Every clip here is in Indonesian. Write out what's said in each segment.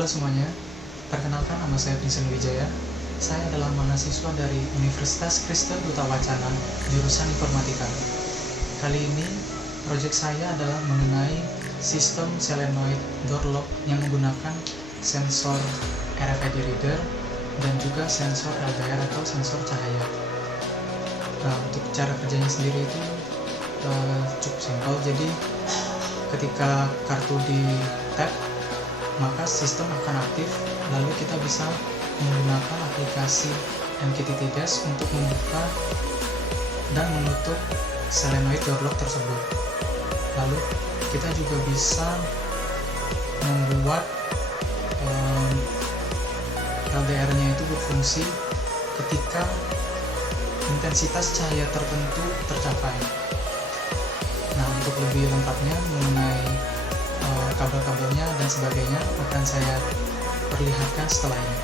Halo semuanya, perkenalkan nama saya Vincent Wijaya. Saya adalah mahasiswa dari Universitas Kristen Duta Wacana, jurusan Informatika. Kali ini, proyek saya adalah mengenai sistem solenoid door lock yang menggunakan sensor RFID reader dan juga sensor LDR atau sensor cahaya. Nah, untuk cara kerjanya sendiri itu cukup simpel. Jadi, ketika kartu di tap, maka sistem akan aktif, lalu kita bisa menggunakan aplikasi MQTT Dash untuk membuka dan menutup solenoid door lock tersebut. Lalu kita juga bisa membuat LDR-nya itu berfungsi ketika intensitas cahaya tertentu tercapai. Nah, untuk lebih lengkapnya mengenai kabel-kabelnya dan sebagainya akan saya perlihatkan setelah ini.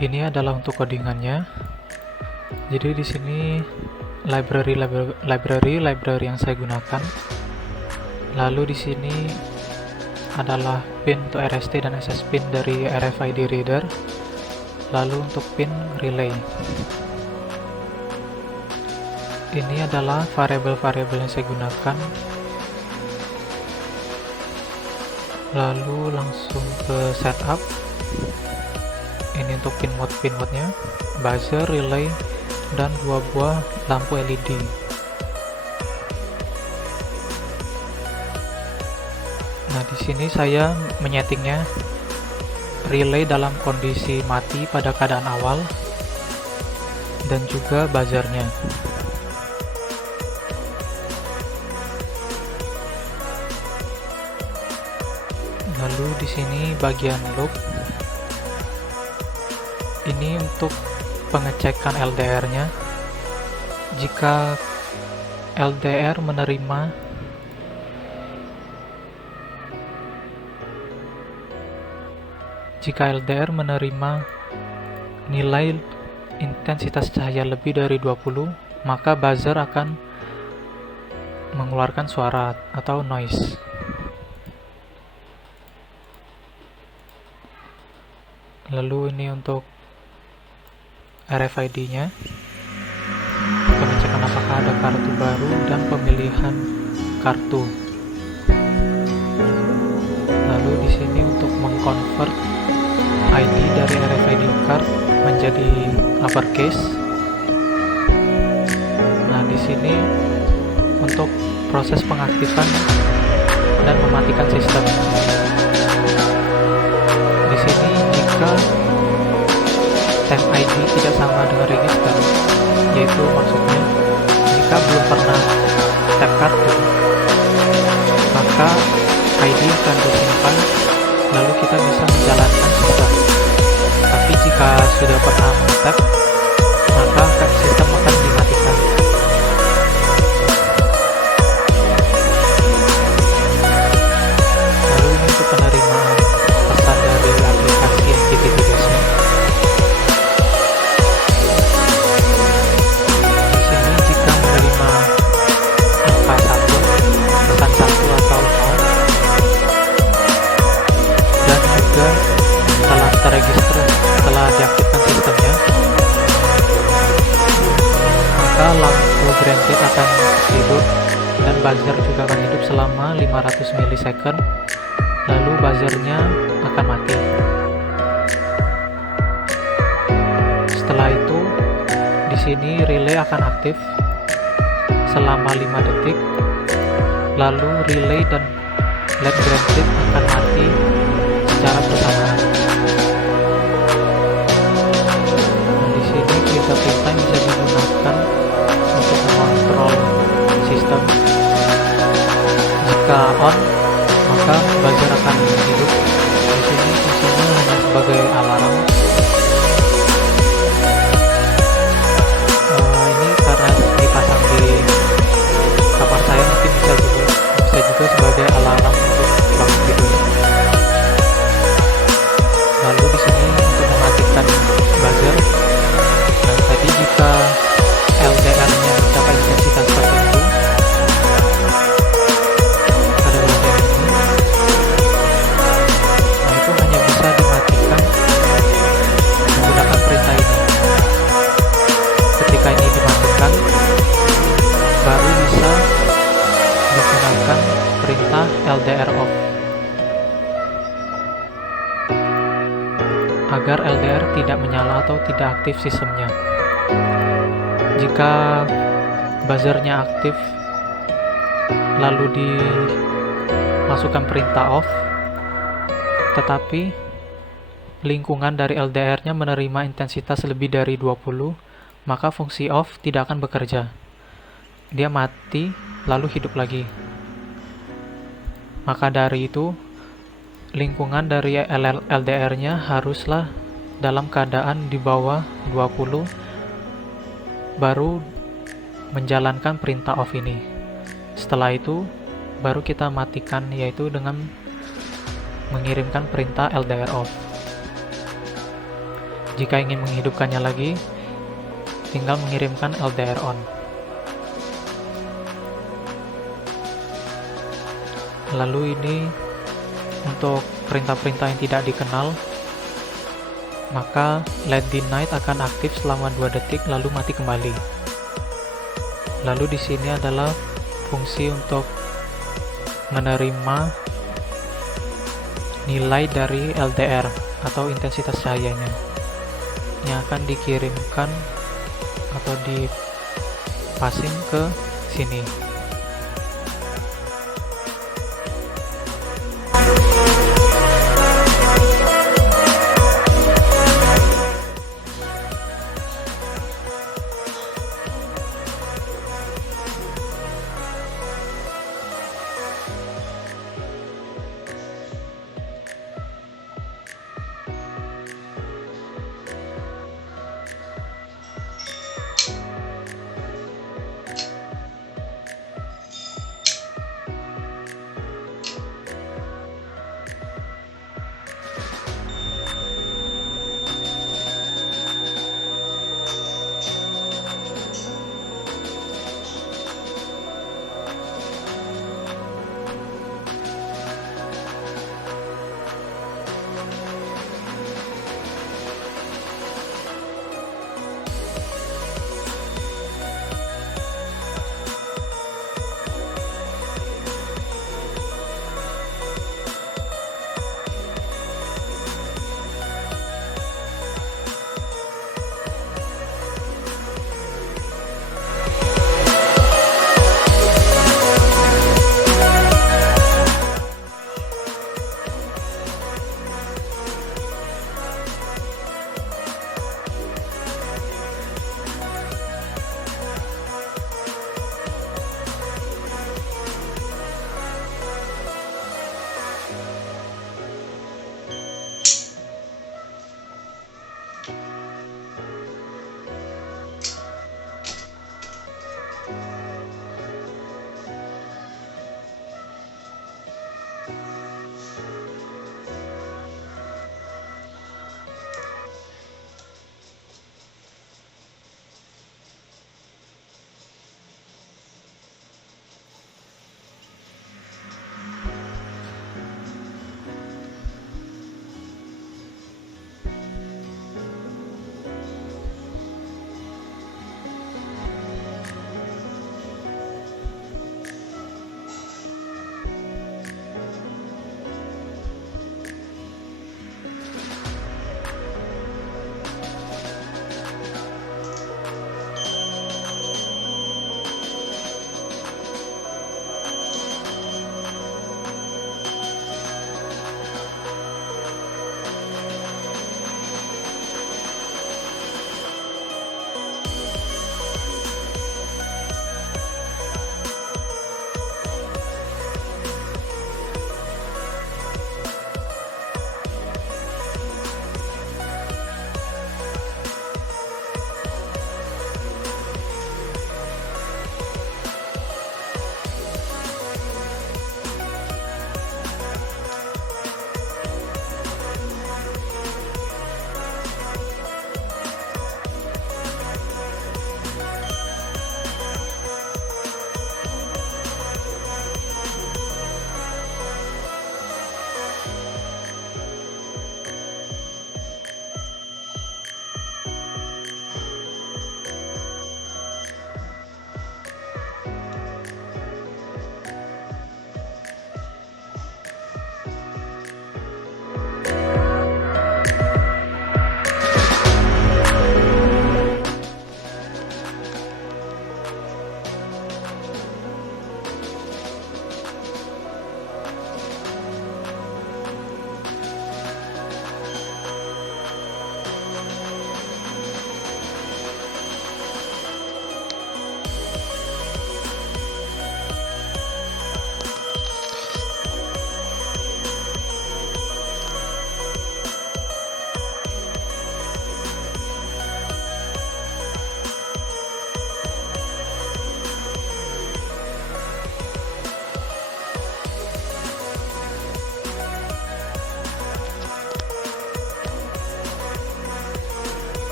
Ini adalah untuk codingannya. Jadi di sini library yang saya gunakan. Lalu di sini adalah pin untuk RST dan SS pin dari RFID reader. Lalu untuk pin relay. Ini adalah variabel-variabel yang saya gunakan. Lalu langsung ke setup. Ini untuk pin mode-nya, buzzer, relay, dan 2 buah lampu LED. Nah, di sini saya menyetingnya relay dalam kondisi mati pada keadaan awal dan juga buzzernya. Lalu di sini bagian loop. Ini untuk pengecekan LDR-nya. Jika LDR menerima nilai intensitas cahaya lebih dari 20, maka buzzer akan mengeluarkan suara atau noise. Lalu ini untuk RFID-nya, pengecekan apakah ada kartu baru dan pemilihan kartu. Lalu di sini untuk mengkonvert ID dari RFID card menjadi uppercase. Nah, di sini untuk proses pengaktifan dan mematikan sistem. Di sini jika temp ID tidak sama dengan register, yaitu maksudnya jika belum pernah tap kartu, maka ID akan disimpan lalu kita bisa menjalankan sistem. Tapi jika sudah pernah tap, maka sistem akan dimatikan. Lalu ini untuk penerimaan pesan dari aplikasi Entity Device-nya. Di sini jika menerima angka 1, pesan 1 atau 0, dan juga setelah terregister, setelah diaktifkan sistemnya, maka lampu granted akan hidup dan buzzer juga akan hidup selama 500 milisecond, lalu buzzernya akan mati. Setelah itu, di sini relay akan aktif selama 5 detik, lalu relay dan LED granted akan mati secara bersamaan. Nah, di sini perintah-perintah bisa digunakan untuk mengontrol sistem. Jika on, maka buzzer akan hidup. Di sini fungsinya hanya sebagai alarm. Ini karena dipasang di kamar saya, mungkin bisa juga sebagai alarm untuk bangun tidur. Lalu di sini untuk mematikan buzzer. Nah, tadi jika LDR-nya mencapai intensitas tertentu, pada bagian ini, nah itu hanya bisa dimatikan menggunakan perintah ini. Ketika ini dimatikan, baru bisa digunakan perintah LDR off agar LDR tidak menyala atau tidak aktif sistemnya. Jika buzzernya aktif lalu dimasukkan perintah off, tetapi lingkungan dari LDR-nya menerima intensitas lebih dari 20, maka fungsi off tidak akan bekerja. Dia mati lalu hidup lagi. Maka dari itu, lingkungan dari LDR-nya haruslah dalam keadaan di bawah 20 baru menjalankan perintah off ini. Setelah itu baru kita matikan, yaitu dengan mengirimkan perintah LDR off. Jika ingin menghidupkannya lagi, tinggal mengirimkan LDR on. Lalu ini untuk perintah-perintah yang tidak dikenal, maka LED denied akan aktif selama 2 detik lalu mati kembali. Lalu di sini adalah fungsi untuk menerima nilai dari LDR atau intensitas cahayanya yang akan dikirimkan atau di-passing ke sini.